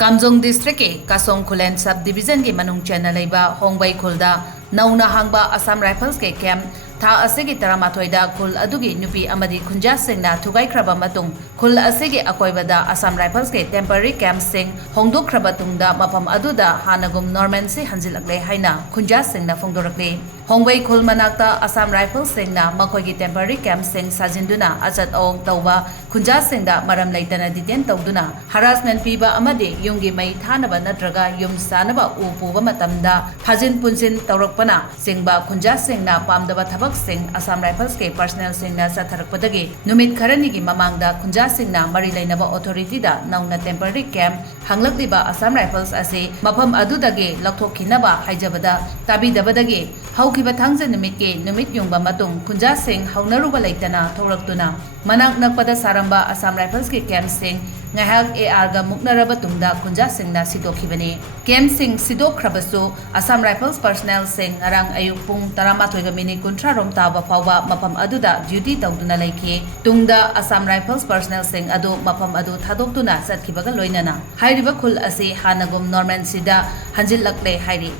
Kamjong district ke Kasong Khulen sub division ke manung channel leiba Hongbei Khul da nauna hangba Assam Rifles ke camp tha asegi taramathoida khul adugi nupi amadi Khunja singna thugai khraba matung khul asegi akoibada Assam Rifles ke temporary camp sing hongdok khraba tungda mapam aduda hanagum normancy hanjilakle haina Khunja singna phongdorakle Hongbei Khul manakta Assam Rifles singna makhoi temporary camp sing sajinduna achat ong tauba Khunja singda maram leitana detain tawduna harassment piba amadi yumgi mai thanaba natraga yum sanaba u puba matamda phajin punsin tawrakpana singba Khunja singna pamdaba thabak sing Assam Rifles ke personnel singna satharakpadagi numit kharani gi mamangda Khunja singna mari leinaba authority da nauna temporary camp hanglakliba Assam Rifles ase mafam adudagi lakthokinaba haijabada tabidabadagi haukiba thangje numit ke numit yungba matung Khunja sing haunaruba leitana thoraktuna manak nakpada saramba Assam Rifles ke camp sing ngahak AR ga muknaraba tungda Khunja singna sidokhibani camp sing sidokkhrabasu Assam Rifles personnel sing arang ayuk pung 12 ga minute 30 rom taba fawba mapam aduda duty tawduna leikhe tungda Assam Rifles personnel sing adu mapam adu thadoktuna satkibaga loinana hairiba khul ase hanagum norman sida hanjil lakle hairi